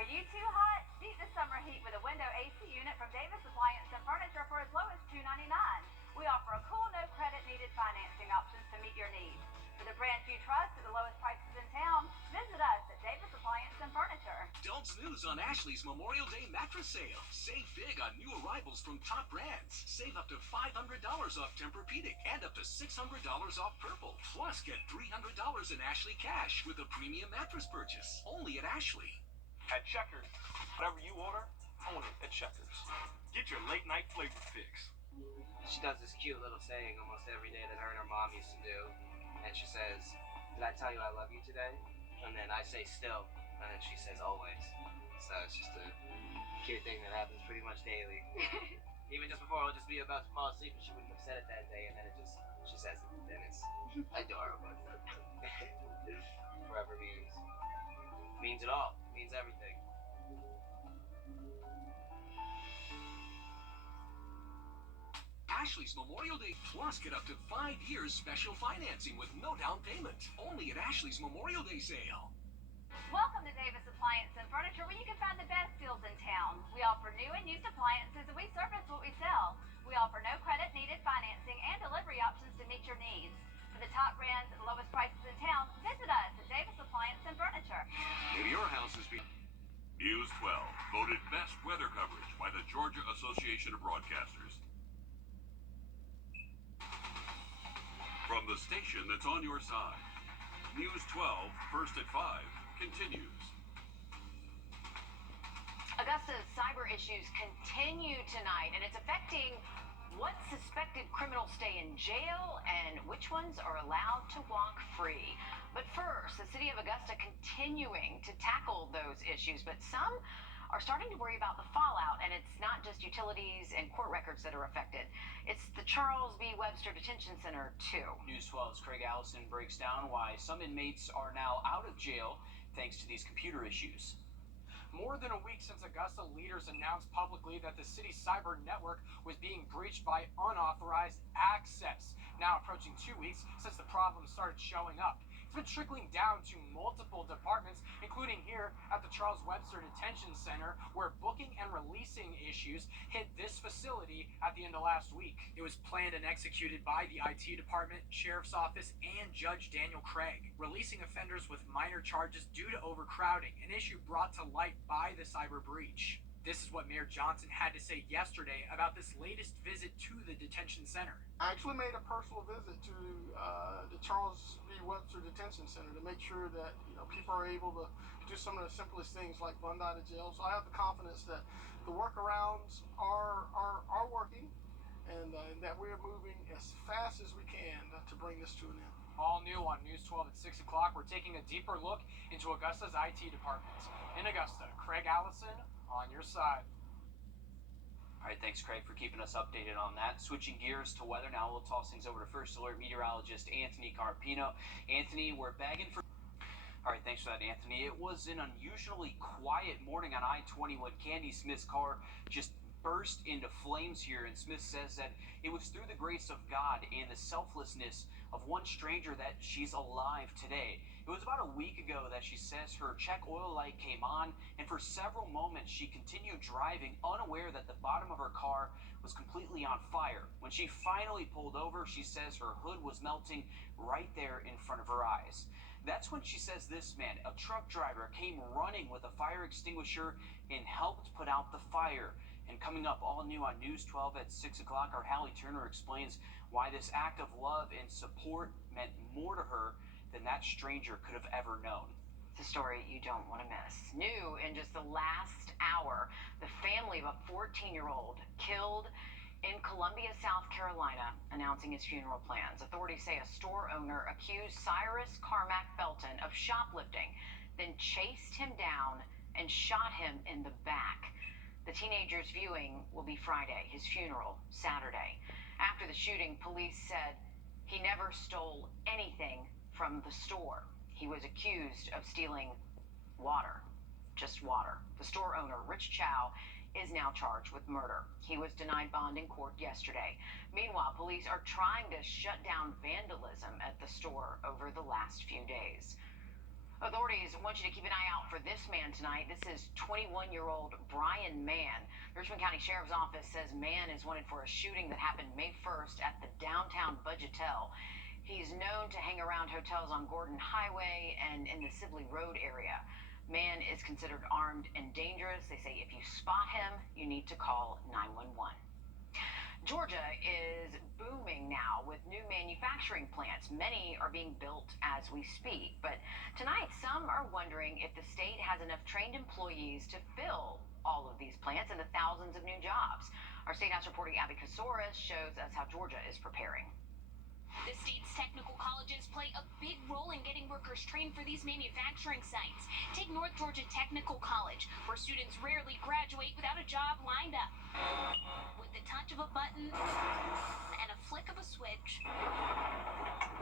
Are you too hot? Beat the summer heat with a window AC unit from Davis Appliance and Furniture for as low as $299. We offer a cool, no credit needed financing options to meet your needs. For the brands you trust at the lowest prices in town, visit us at Davis Appliance and Furniture. Don't snooze on Ashley's Memorial Day mattress sale. Save big on new arrivals from top brands. Save up to $500 off Tempur-Pedic and up to $600 off Purple. Plus, get $300 in Ashley cash with a premium mattress purchase. Only at Ashley. At Checkers, whatever you order, own it at Checkers. Get your late night flavor fix. She does this cute little saying almost every day that her and her mom used to do. And she says, "Did I tell you I love you today?" And then I say still, and then she says always. So it's just a cute thing that happens pretty much daily. Even just before I'll just be about to fall asleep and she wouldn't have said it that day, and then she says it, and it's adorable. Forever means it all. Means everything. Ashley's Memorial Day Plus, get up to 5 years special financing with no down payment. Only at Ashley's Memorial Day sale. Welcome to Davis Appliance and Furniture, where you can find the best deals in town. We offer new and used appliances, and we service what we sell. We offer no credit needed financing and delivery options to meet your needs. For the top brands at the lowest prices in town, visit us at Davis Appliance and Furniture. Maybe your house is being... News 12, voted best weather coverage by the Georgia Association of Broadcasters. From the station that's on your side, News 12, first at 5, continues. Augusta's cyber issues continue tonight, and it's affecting what suspected criminals stay in jail and which ones are allowed to walk free. But first, the city of Augusta continuing to tackle those issues, but some are starting to worry about the fallout, and it's not just utilities and court records that are affected. It's the Charles B. Webster Detention Center, too. News 12's Craig Allison breaks down why some inmates are now out of jail thanks to these computer issues. More than a week since Augusta leaders announced publicly that the city's cyber network was being breached by unauthorized access. Now approaching 2 weeks since the problem started showing up. It's been trickling down to multiple departments, including here at the Charles Webster Detention Center, where booking and releasing issues hit this facility at the end of last week. It was planned and executed by the IT department, sheriff's office, and Judge Daniel Craig, releasing offenders with minor charges due to overcrowding, an issue brought to light by the cyber breach. This is what Mayor Johnson had to say yesterday about this latest visit to the detention center. I actually made a personal visit to the Charles B. Webster Detention Center to make sure that people are able to do some of the simplest things like bond out of jail. So I have the confidence that the workarounds are working, and that we're moving as fast as we can to bring this to an end. All new on News 12 at 6 o'clock, we're taking a deeper look into Augusta's IT department. In Augusta, Craig Allison, on your side. All right, thanks, Craig, for keeping us updated on that. Switching gears to weather now, we'll toss things over to First Alert meteorologist Anthony Carpino. Anthony, we're bagging for... All right, thanks for that, Anthony. It was an unusually quiet morning on I-20 when Candy Smith's car just burst into flames here, and Smith says that it was through the grace of God and the selflessness of one stranger that she's alive today. It was about a week ago that she says her check oil light came on, and for several moments she continued driving, unaware that the bottom of her car was completely on fire. When she finally pulled over, she says her hood was melting right there in front of her eyes. That's when she says this man, a truck driver, came running with a fire extinguisher and helped put out the fire. And coming up all new on News 12 at 6 o'clock, our Hallie Turner explains why this act of love and support meant more to her than that stranger could have ever known. It's a story you don't want to miss. New in just the last hour, the family of a 14-year-old killed in Columbia, South Carolina, announcing his funeral plans. Authorities say a store owner accused Cyrus Carmack Belton of shoplifting, then chased him down and shot him in the back. The teenager's viewing will be Friday, his funeral Saturday. After the shooting, police said he never stole anything from the store. He was accused of stealing water, just water. The store owner, Rich Chow, is now charged with murder. He was denied bond in court yesterday. Meanwhile, police are trying to shut down vandalism at the store over the last few days. Authorities want you to keep an eye out for this man tonight. This is 21-year-old Brian Mann. The Richmond County Sheriff's Office says Mann is wanted for a shooting that happened May 1st at the downtown Budgetel. He's known to hang around hotels on Gordon Highway and in the Sibley Road area. Mann is considered armed and dangerous. They say if you spot him, you need to call 911. Georgia is booming now with new manufacturing plants. Many are being built as we speak. But tonight, some are wondering if the state has enough trained employees to fill all of these plants and the thousands of new jobs. Our State House reporter Abby Kasoris shows us how Georgia is preparing. The state's technical colleges play a big role in getting workers trained for these manufacturing sites. Take North Georgia Technical College, where students rarely graduate without a job lined up. With the touch of a button and a flick of a switch,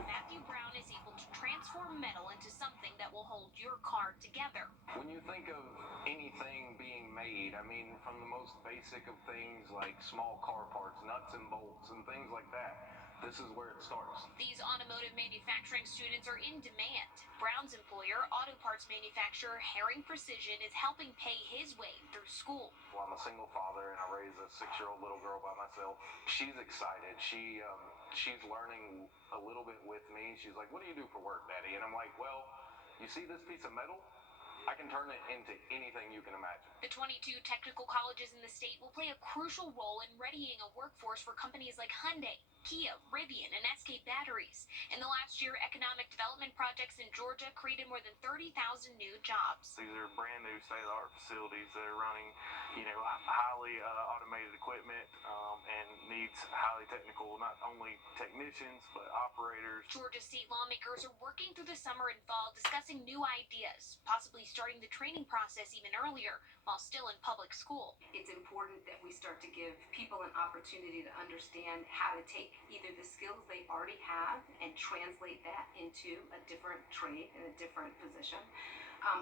Matthew Brown is able to transform metal into something that will hold your car together. When you think of anything being made, I mean, from the most basic of things like small car parts, nuts and bolts, and things like that, this is where it starts. These automotive manufacturing students are in demand. Brown's employer, auto parts manufacturer Herring Precision, is helping pay his way through school. Well, I'm a single father, and I raise a 6-year-old little girl by myself. She's excited. She's learning a little bit with me. She's like, "What do you do for work, Daddy?" And I'm like, "Well, you see this piece of metal? I can turn it into anything you can imagine." The 22 technical colleges in the state will play a crucial role in readying a workforce for companies like Hyundai, Kia, Rivian, and SK Batteries. In the last year, economic development projects in Georgia created more than 30,000 new jobs. These are brand new state-of-the-art facilities that are running, highly automated equipment and needs highly technical, not only technicians, but operators. Georgia state lawmakers are working through the summer and fall discussing new ideas, possibly starting the training process even earlier while still in public school. It's important that we start to give people an opportunity to understand how to take either the skills they already have and translate that into a different trade in a different position,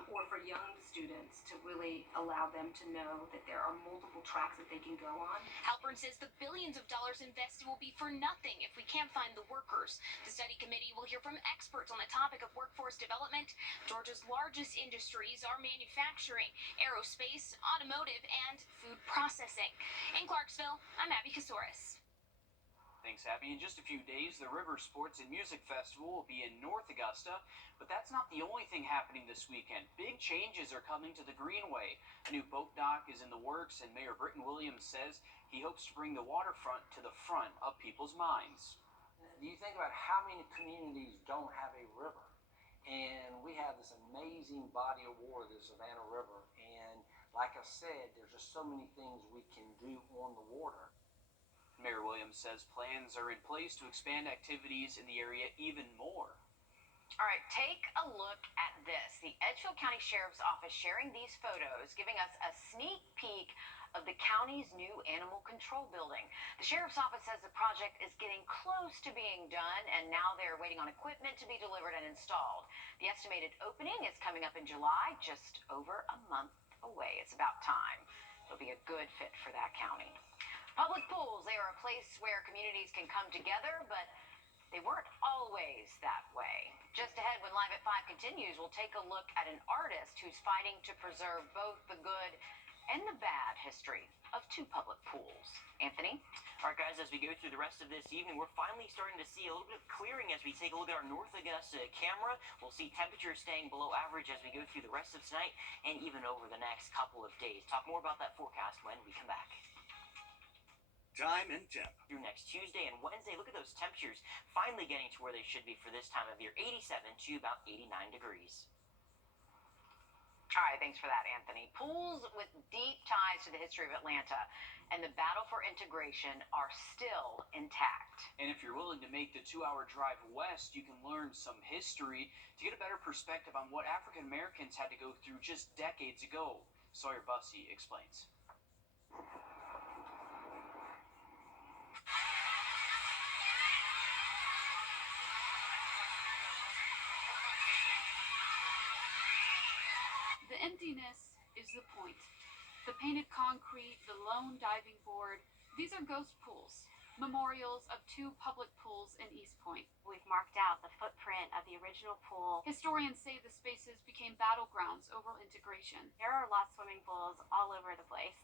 or for young students to really allow them to know that there are multiple tracks that they can go on. Halpern says the billions of dollars invested will be for nothing if we can't find the workers. The study committee will hear from experts on the topic of workforce development. Georgia's largest industries are manufacturing, aerospace, automotive, and food processing. In Clarksville, I'm Abby Kasoris. Thanks, Abby. In just a few days, the River Sports and Music Festival will be in North Augusta, but that's not the only thing happening this weekend. Big changes are coming to the Greenway. A new boat dock is in the works, and Mayor Britton Williams says he hopes to bring the waterfront to the front of people's minds. You think about how many communities don't have a river, and we have this amazing body of water, the Savannah River, and like I said, there's just so many things we can do on the water. Mayor Williams says plans are in place to expand activities in the area even more. All right, take a look at this. The Edgefield County Sheriff's Office sharing these photos, giving us a sneak peek of the county's new animal control building. The Sheriff's Office says the project is getting close to being done, and now they're waiting on equipment to be delivered and installed. The estimated opening is coming up in July, just over a month away. It's about time. It'll be a good fit for that county. Public pools, they are a place where communities can come together, but they weren't always that way. Just ahead, when Live at 5 continues, we'll take a look at an artist who's fighting to preserve both the good and the bad history of 2 public pools. Anthony? All right, guys, as we go through the rest of this evening, we're finally starting to see a little bit of clearing as we take a look at our North Augusta camera. We'll see temperatures staying below average as we go through the rest of tonight and even over the next couple of days. Talk more about that forecast when we come back. Time and temp. Through next Tuesday and Wednesday, look at those temperatures finally getting to where they should be for this time of year, 87 to about 89 degrees. All right, thanks for that, Anthony. Pools with deep ties to the history of Atlanta and the battle for integration are still intact. And if you're willing to make the 2-hour drive west, you can learn some history to get a better perspective on what African Americans had to go through just decades ago. Sawyer Bussey explains. The emptiness is the point. The painted concrete, the lone diving board, these are ghost pools. memorials of 2 public pools in East Point. We've marked out the footprint of the original pool. Historians say the spaces became battlegrounds over integration. There are lost swimming pools all over the place.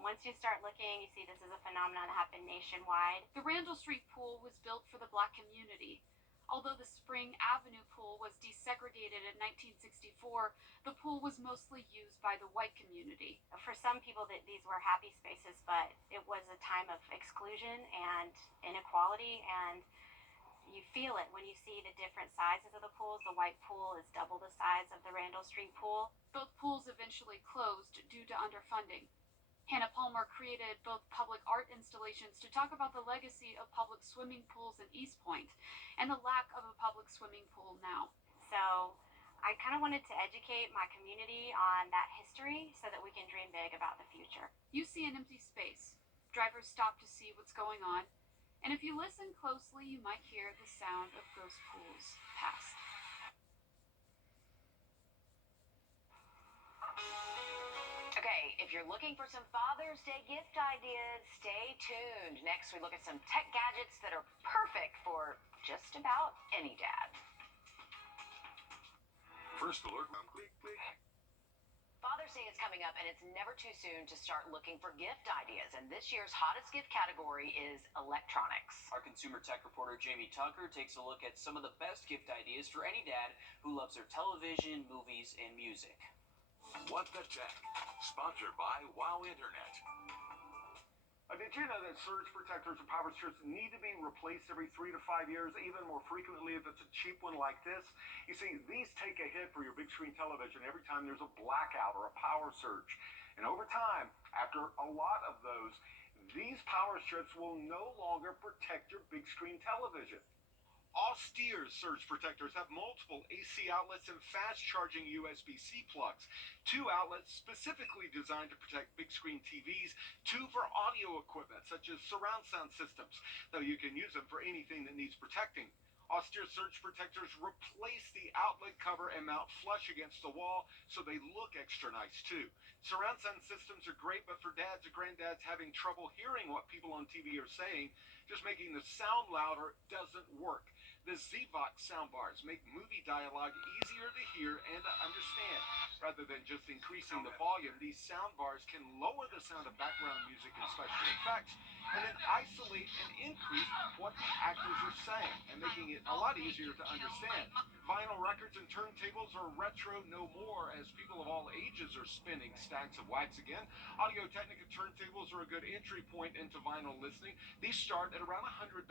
Once you start looking, you see this is a phenomenon that happened nationwide. The Randall Street pool was built for the Black community. Although the Spring Avenue pool was desegregated in 1964, the pool was mostly used by the white community. For some people, these were happy spaces, but it was a time of exclusion and inequality, and you feel it when you see the different sizes of the pools. The white pool is double the size of the Randall Street pool. Both pools eventually closed due to underfunding. Hannah Palmer created both public art installations to talk about the legacy of public swimming pools in East Point and the lack of a public swimming pool now. So I kind of wanted to educate my community on that history so that we can dream big about the future. You see an empty space. Drivers stop to see what's going on. And if you listen closely, you might hear the sound of ghost pools pass. Okay, if you're looking for some Father's Day gift ideas, stay tuned. Next, we look at some tech gadgets that are perfect for just about any dad. First alert, click, click. Father's Day is coming up, and it's never too soon to start looking for gift ideas. And this year's hottest gift category is electronics. Our consumer tech reporter Jamie Tucker takes a look at some of the best gift ideas for any dad who loves their television, movies, and music. What the Tech, sponsored by Wow Internet. Did you know that surge protectors and power strips need to be replaced every 3 to 5 years, even more frequently if it's a cheap one like this? You see, these take a hit for your big screen television every time there's a blackout or a power surge. And over time, after a lot of those, these power strips will no longer protect your big screen television. Austere surge protectors have multiple AC outlets and fast-charging USB-C plugs. 2 outlets specifically designed to protect big-screen TVs, 2 for audio equipment such as surround sound systems, though you can use them for anything that needs protecting. Austere surge protectors replace the outlet cover and mount flush against the wall, so they look extra nice too. Surround sound systems are great, but for dads or granddads having trouble hearing what people on TV are saying, just making the sound louder doesn't work. The Z-Vox soundbars make movie dialogue easier to hear and to understand. Rather than just increasing the volume, these soundbars can lower the sound of background music and special effects, and then isolate and increase what the actors are saying, and making it a lot easier to understand. Vinyl records and turntables are retro no more, as people of all ages are spinning stacks of wax again. Audio-Technica turntables are a good entry point into vinyl listening. These start at around $100.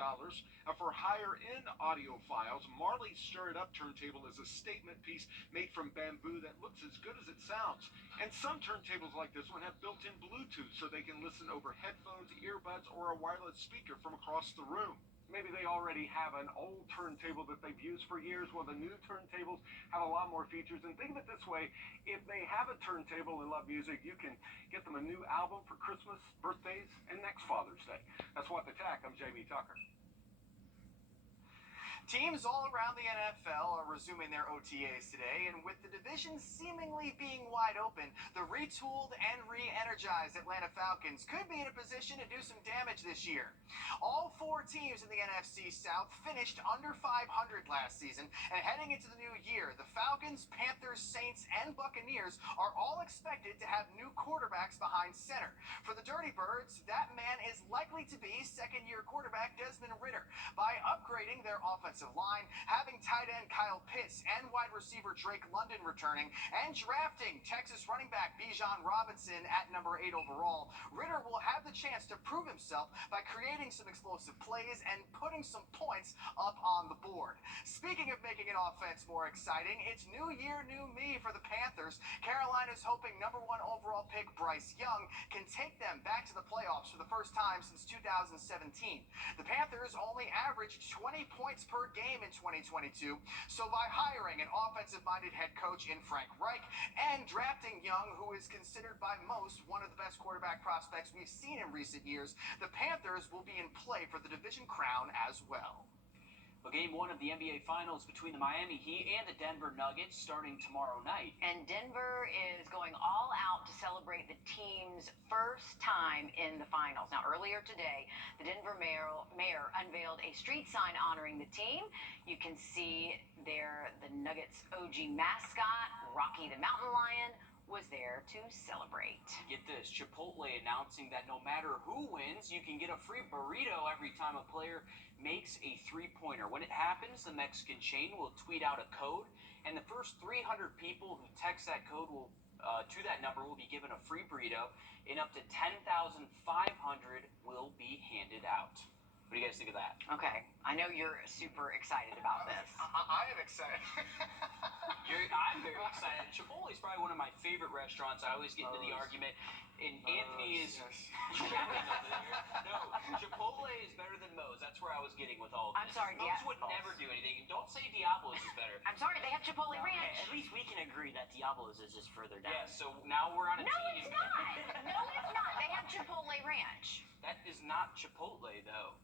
For higher-end audiophiles, Marley's Stir It Up turntable is a statement piece made from bamboo that looks as good as it sounds. And some turntables like this one have built-in Bluetooth, so they can listen over headphones, earbuds, or a wireless speaker from across the room. Maybe they already have an old turntable that they've used for years. Well, the new turntables have a lot more features. And think of it this way, if they have a turntable and love music, you can get them a new album for Christmas, birthdays, and next Father's Day. That's What the Tech. I'm Jamie Tucker. Teams all around the NFL are resuming their OTAs today, and with the division seemingly being wide open, the retooled and re-energized Atlanta Falcons could be in a position to do some damage this year. All 4 teams in the NFC South finished under 500 last season, and heading into the new year, the Falcons, Panthers, Saints, and Buccaneers are all expected to have new quarterbacks behind center. For the Dirty Birds, that man is likely to be second-year quarterback Desmond Ridder. By upgrading their offensive line, having tight end Kyle Pitts and wide receiver Drake London returning, and drafting Texas running back Bijan Robinson at number 8 overall, Ridder will have the chance to prove himself by creating some explosive plays and putting some points up on the board. Speaking of making an offense more exciting, it's new year, new me for the Panthers. Carolina's hoping number 1 overall pick Bryce Young can take them back to the playoffs for the first time since 2017. The Panthers only averaged 20 points per game in 2022, so by hiring an offensive-minded head coach in Frank Reich and drafting Young, who is considered by most one of the best quarterback prospects we've seen in recent years, the Panthers will be in play for the division crown as well. Well, Game 1 of the NBA Finals between the Miami Heat and the Denver Nuggets starting tomorrow night. And Denver is going all out to celebrate the team's first time in the finals. Now, earlier today, the Denver mayor unveiled a street sign honoring the team. You can see there the Nuggets OG mascot, Rocky the Mountain Lion, was there to celebrate. Get this, Chipotle announcing that no matter who wins, you can get a free burrito every time a player makes a three-pointer. When it happens, the Mexican chain will tweet out a code, and the first 300 people who text that code will to that number will be given a free burrito, and up to 10,500 will be handed out. What do you guys think of that? Okay, I know you're super excited about this. I am excited. I'm very excited. Chipotle is probably one of my favorite restaurants. I always get into the argument, and Anthony is... No, Chipotle is better than Moe's. That's where I was getting with all of this. I'm sorry, Moe's would never do anything. Don't say Diablo's is better. I'm sorry, they have Chipotle Ranch. Okay, at least we can agree that Diablo's is just further down. Yeah, so now we're on a No, team. it's not. No, it's not. They have Chipotle Ranch. That is not Chipotle, though.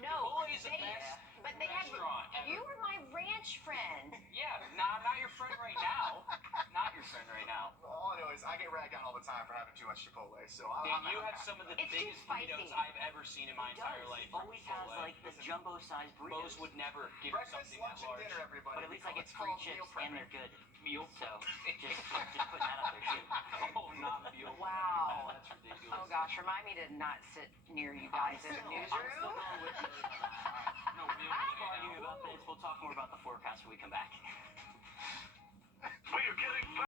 No, Chipotle is the best but they have. restaurant ever. You were my ranch friend. Yeah, I'm not your friend right now. Not your friend right now. All I know is I get ragged on all the time for having too much Chipotle, so And you have some of the It's too biggest burritos spicy. I've ever seen in my entire life. It always has like the jumbo-sized burritos. Moe's would never give you breakfast, something that lunch, and large. dinner, everybody. But at least I get It's free called chips meal and prepping. they're good. Meal. So just putting that out there too. Oh, not meal. Wow. That's ridiculous. Oh gosh, remind me to not sit near you guys in the I'm still newsroom. going with you. No, meal. Keep arguing about this. We'll talk more about the forecast when we come back.